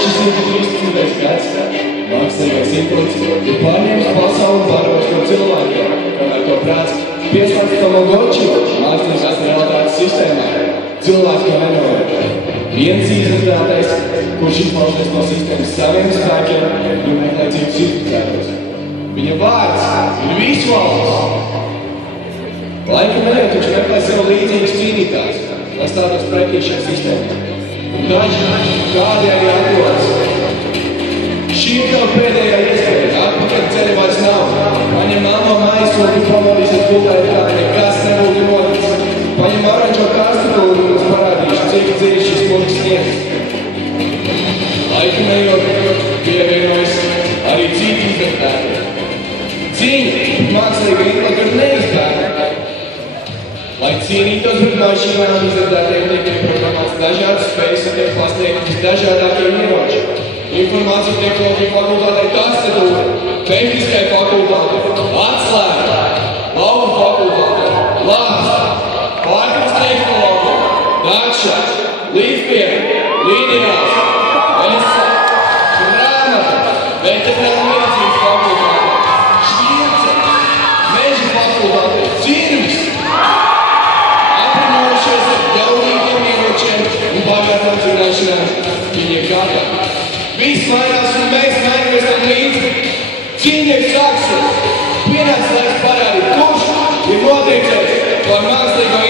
2013. gads mākslīgais intelekts ir pārņēmis pasauli pārvērst no cilvēkiem, kamēr to prāts pieslēgts Tamagotchi mākslīgās realitātes sistēmā. Cilvēks to nenovērtē. Viens izredzētais, kurš izpaužas no sistēmas saviem spēkiem, ir meklēcības izredzētos. Viņa vārds ir visvalsts. Laika nejot, viņš meklē sev līdzīgas cīnītājs, lai stātos pretī šai sistēmai. Un daži kādi arī atrodas. Šī ir tev pēdējā iespēja, atpakaļ ceļa vairs nav. Paņem mamma maisu un tu pamodīsies gulēt, kā nekas nebūtu noticis. Paņem oranžo karstupuli un mums parādīšu, cik dziļi šis mūks sniegs. Laika nejot, pievienojas arī citi izvērtētāji. Cīņa mākslīga intelekta ir neizbēgama. Lai cīnītos pret mašīnām, izvērtētājiem tiek ieprogrammēts dažādas spējas un tiek pasniegti visdažādākie ieroči. Informācija tehnoloģija fakultātei tastatūra, tehniskai fakultātei, atslēga, lauku fakultātei, lāsta, pārtikas tehnoloģija, dakša, līdzpiena, līnijās, esa, grāmata, veterināru medicīnas fakultātei, šķirce, meža fakultātei, cirvis, aprinojušies ar jaunīgiem ieročiem un bagātām zināšanām, viņiem gada. Viss mainās un mēs mainamies tam līdzi. Cīņa sāksies. Pienācis laiks parādīt, kurš ir notiektais par mākslīgo